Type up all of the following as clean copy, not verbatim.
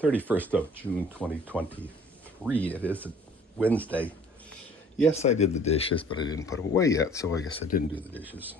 31st of June 2023. It is Wednesday. Yes, I did the dishes, but I didn't put them away yet, so I guess I didn't do the dishes.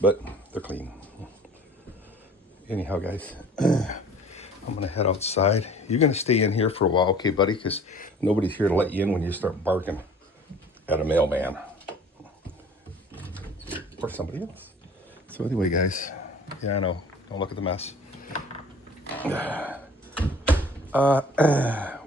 But they're clean. Anyhow, guys, I'm going to head outside. You're going to stay in here for a while, okay, buddy? Because nobody's here to let you in when you start barking at a mailman. Or somebody else. So anyway, guys, yeah, I know. Don't look at the mess.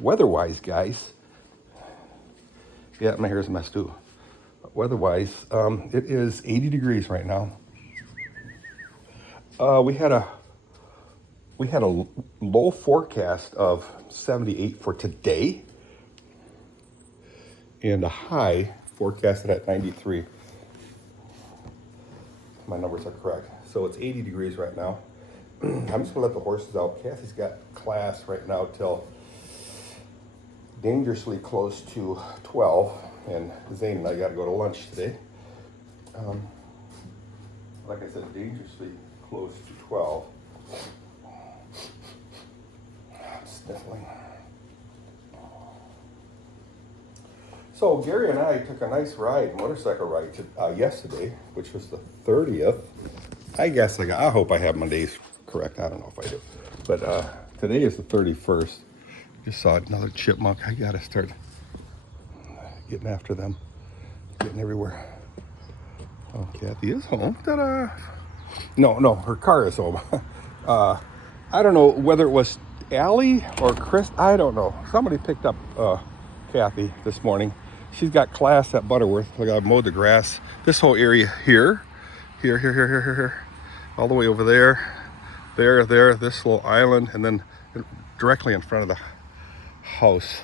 Weather-wise, guys. Yeah, my hair's a mess too. Weather-wise, it is 80 degrees right now. We had a low forecast of 78 for today, and a high forecasted at 93. My numbers are correct. So it's 80 degrees right now. I'm just gonna let the horses out. Kathy's got class right now till dangerously close to 12, and Zane and I got to go to lunch today. Like I said, dangerously close to 12. I'm sniffling. So Gary and I took a nice motorcycle ride yesterday, which was the 30th. I hope I have my days correct. I don't know if I do. But today is the 31st. Just saw another chipmunk. I gotta start getting after them, getting everywhere. Oh, Kathy is home. Ta-da! No, her car is home. I don't know whether it was Allie or Chris. I don't know. Somebody picked up Kathy this morning. She's got class at Butterworth. Look, I mowed the grass. This whole area here, all the way over there, this little island, and then directly in front of the house.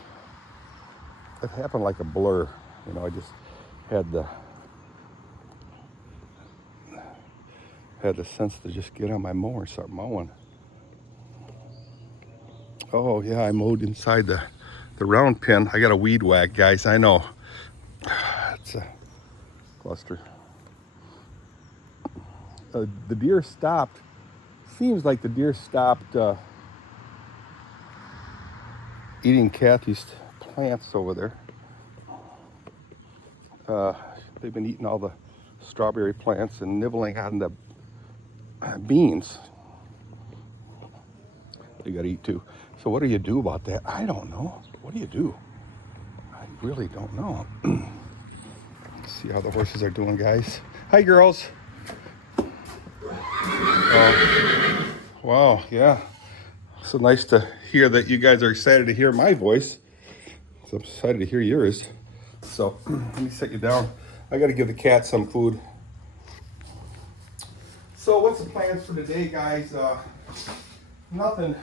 It happened like a blur. I just had the sense to just get on my mower and start mowing. Oh yeah, I mowed inside the round pen. I got a weed whack, guys. I know. It's a cluster. The deer stopped. Seems like the deer stopped eating Kathy's plants over there. They've been eating all the strawberry plants and nibbling on the beans. They gotta eat too. So what do you do about that? I don't know. What do you do? I really don't know. Let's see how the horses are doing, guys. Hi, girls. Wow, yeah. So nice to hear that you guys are excited to hear my voice. So I'm excited to hear yours. So let me set you down. I got to give the cat some food. So what's the plans for today, guys? Nothing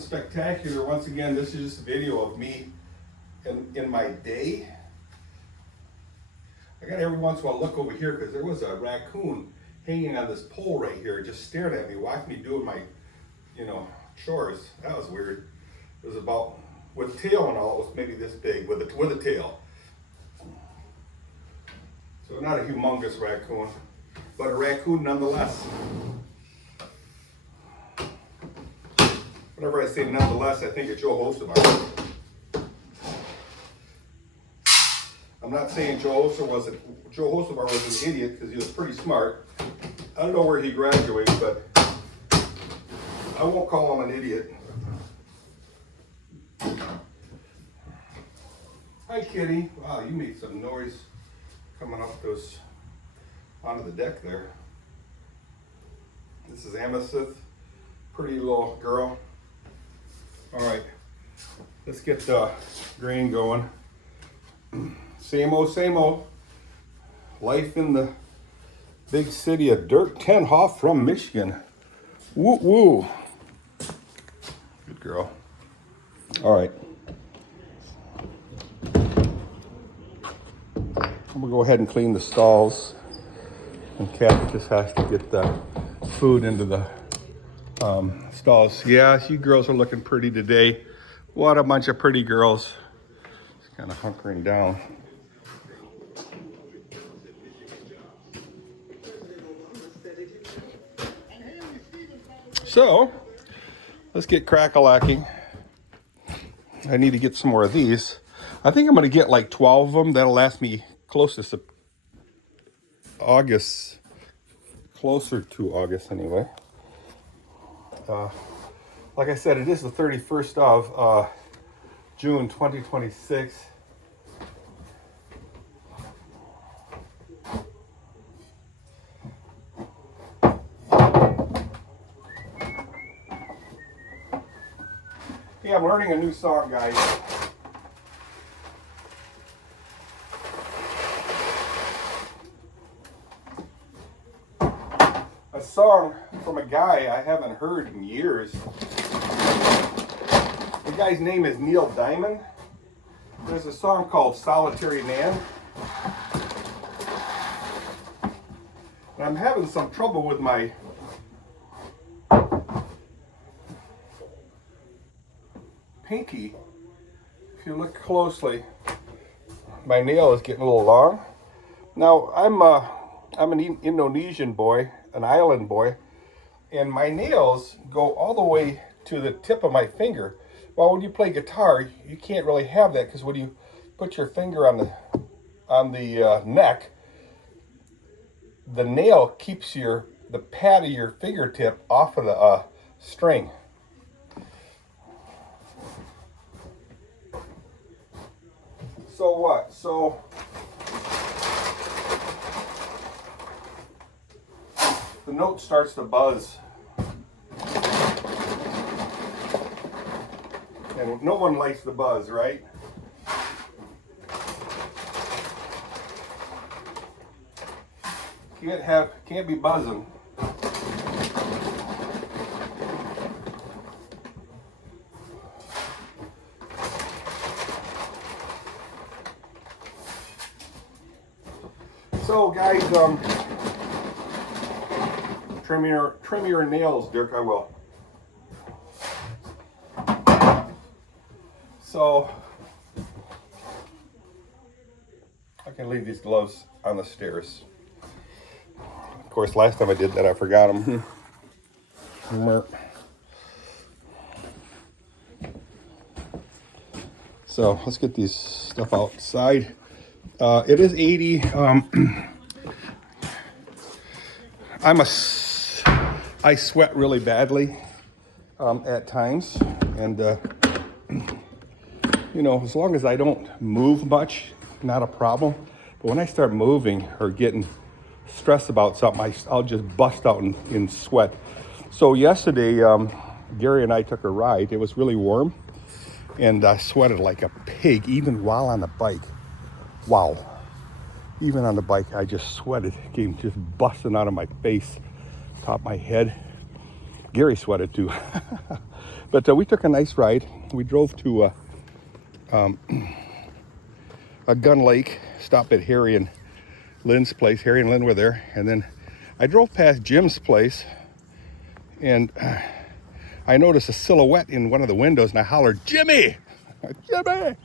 spectacular. Once again, this is just a video of me in my day. I got every once in a while look over here because there was a raccoon hanging on this pole right here, just staring at me, watching me doing my, chores. That was weird. It was about, with tail and all, it was maybe this big with a tail. So not a humongous raccoon, but a raccoon nonetheless. Whenever I say nonetheless, I think of Joe Hostebar. I'm not saying Joe Hostebar was an idiot, because he was pretty smart. I don't know where he graduated, but I won't call him an idiot. Hi, kitty. Wow, you made some noise coming up onto the deck there. This is Amethyst, pretty little girl. All right, let's get the grain going. Same old. Life in the big city of Dirk. Haaf from Michigan. Woo woo. Good girl. All right. I'm gonna go ahead and clean the stalls. And Kathy just has to get the food into the stalls. Yeah, you girls are looking pretty today. What a bunch of pretty girls. Just kind of hunkering down. So let's get crack-a-lacking. I need to get some more of these. I think I'm going to get like 12 of them. That'll last me close to August. Closer to August anyway. Like I said, it is the 31st of June 2026. Yeah, I'm learning a new song, guys. A song from a guy I haven't heard in years. The guy's name is Neil Diamond. There's a song called Solitary Man. And I'm having some trouble with my pinky. If you look closely, my nail is getting a little long. Now, I'm an Indonesian boy, an island boy, and my nails go all the way to the tip of my finger. Well, when you play guitar, you can't really have that because when you put your finger on the neck, the nail keeps the pad of your fingertip off of the string. So what? So the note starts to buzz. And no one likes the buzz, right? Can't be buzzing. So guys, trim your nails, Dirk. I will. So I can leave these gloves on the stairs. Of course, last time I did that, I forgot them. So let's get these stuff outside. It is 80. I sweat really badly at times, and you know, as long as I don't move much, not a problem. But when I start moving or getting stressed about something, I'll just bust out in sweat. So yesterday, Gary and I took a ride. It was really warm, and I sweated like a pig, even while on the bike. Wow. Even on the bike, I just sweated. It came just busting out of my face, top of my head. Gary sweated too. But we took a nice ride. We drove to a Gun Lake, stopped at Harry and Lynn's place. Harry and Lynn were there. And then I drove past Jim's place, and I noticed a silhouette in one of the windows, and I hollered, "Jimmy! Jimmy!"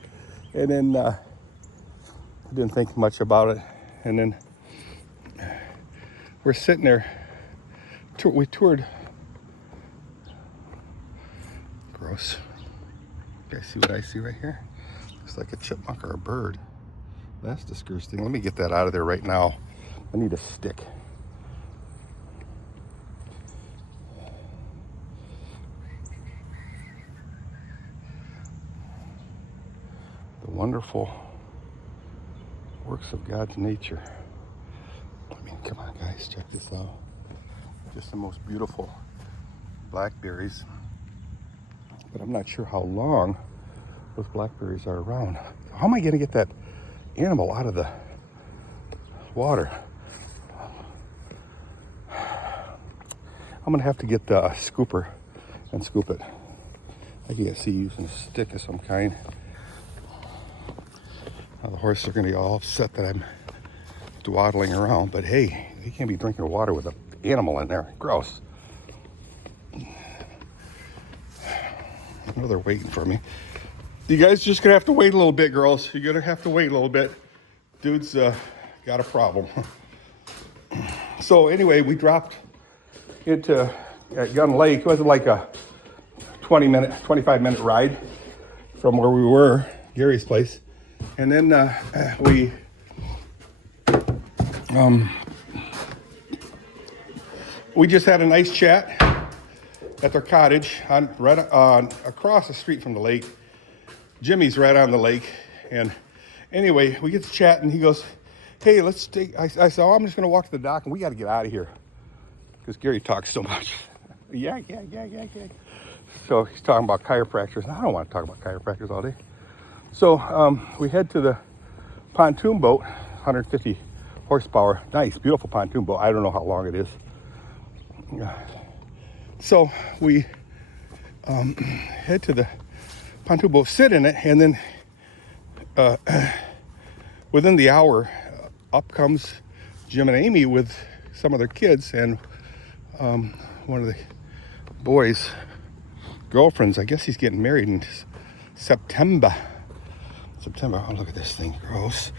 And then I didn't think much about it. And then we're sitting there. We toured. Gross. You guys see what I see right here? Looks like a chipmunk or a bird. That's disgusting. Let me get that out of there right now. I need a stick. The wonderful works of God's nature. I mean, come on, guys, check this out. Just the most beautiful blackberries. But I'm not sure how long those blackberries are around. How am I going to get that animal out of the water? I'm going to have to get the scooper and scoop it. I can't see using a stick of some kind. Now the horses are going to be all upset that I'm dwaddling around, but hey, you can't be drinking water with an animal in there. Gross. I know they're waiting for me. You guys just gonna have to wait a little bit, girls. You're gonna have to wait a little bit. Dude's got a problem. So anyway, we dropped into at Gun Lake. It was like a 25-minute ride from where we were, Gary's place. And then we just had a nice chat at their cottage right across the street from the lake. Jimmy's right on the lake. And anyway, we get to chat and he goes, hey, let's take, I said, oh, I'm just gonna walk to the dock and we gotta get out of here. Because Gary talks so much. Yeah. So he's talking about chiropractors. And I don't want to talk about chiropractors all day. So we head to the pontoon boat, 150 horsepower. Nice, beautiful pontoon boat. I don't know how long it is. So we head to the pontoon boat, sit in it, and then within the hour, up comes Jim and Amy with some of their kids and one of the boys' girlfriends. I guess he's getting married in September. Oh, look at this thing. Gross.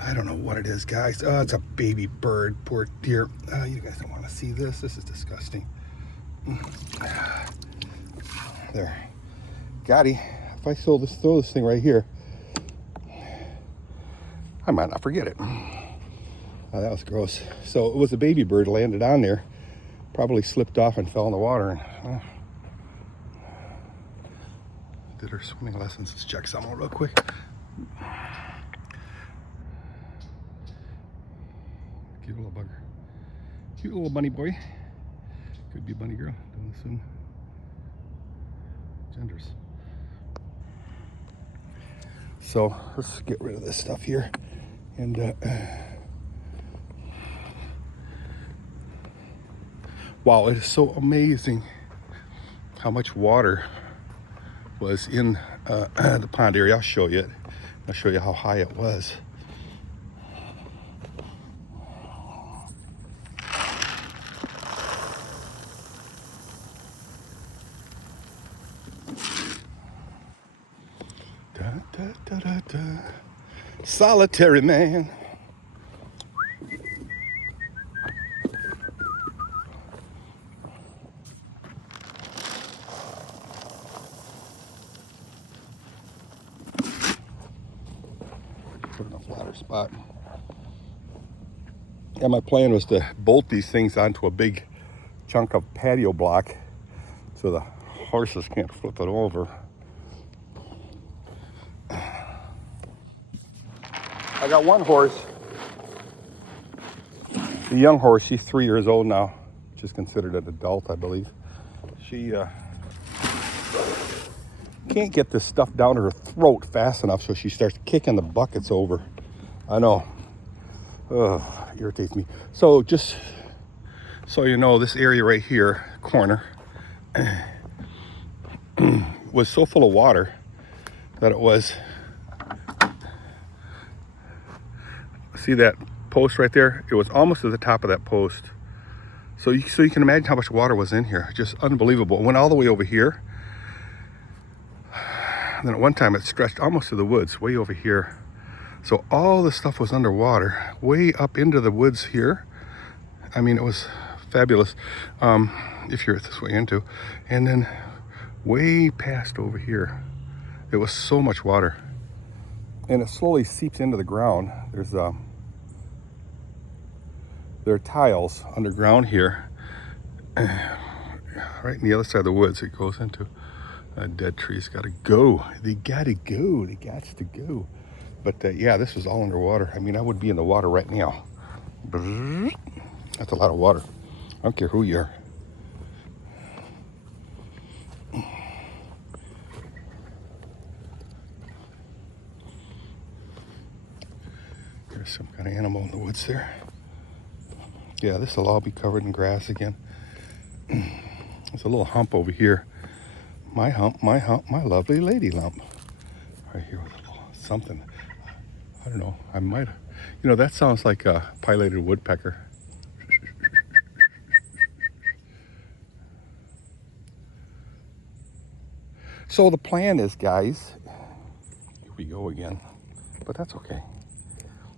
I don't know what it is, guys. Oh, it's a baby bird. Poor dear. You guys don't want to see this. This is disgusting. There. Gotti. If I throw this thing right here, I might not forget it. Oh, that was gross. So it was a baby bird landed on there. Probably slipped off and fell in the water. And did her swimming lessons. Let's check some out real quick. Cute little bugger. Cute little bunny boy. Could be a bunny girl. Don't assume genders. So let's get rid of this stuff here. And wow, it is so amazing how much water was in the pond area. I'll show you it. I'll show you how high it was. Da, da, da, da, da. Solitary man. Put in a flatter spot. Yeah, my plan was to bolt these things onto a big chunk of patio block so the horses can't flip it over. I got one horse, the young horse. She's 3 years old now. She's considered an adult, I believe. She can't get this stuff down her throat fast enough, so she starts kicking the buckets over. I know. Ugh, it irritates me. So just so you know, this area right here, corner, was so full of water that it was. See that post right there? It was almost at the top of that post. So you can imagine how much water was in here. Just unbelievable. It went all the way over here. And then at one time it stretched almost to the woods, way over here. So all the stuff was underwater, way up into the woods here. I mean, it was fabulous, if you're this way into. And then way past over here, it was so much water. And it slowly seeps into the ground. There are tiles underground here. Right on the other side of the woods, it goes into a dead tree's gotta go. They gotta go. They got to go. But yeah, this was all underwater. I mean, I would be in the water right now. That's a lot of water. I don't care who you are. There's some kind of animal in the woods there. Yeah, this will all be covered in grass again. There's a little hump over here. My hump, my lovely lady lump. Right here with a little something. I don't know. I might, that sounds like a pileated woodpecker. So the plan is, guys, here we go again, but that's okay.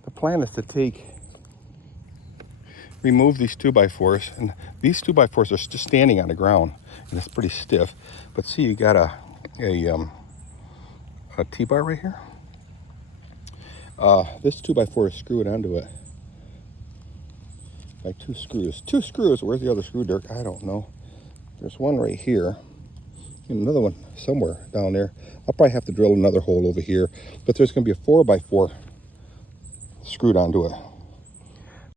The plan is to take remove these 2x4s, and these 2x4s are just standing on the ground, and it's pretty stiff. But see, you got a T-bar right here. This 2x4 is screwed onto it by 2 screws. 2 screws. Where's the other screw, Dirk? I don't know. There's one right here, and another one somewhere down there. I'll probably have to drill another hole over here, but there's going to be a 4x4 screwed onto it.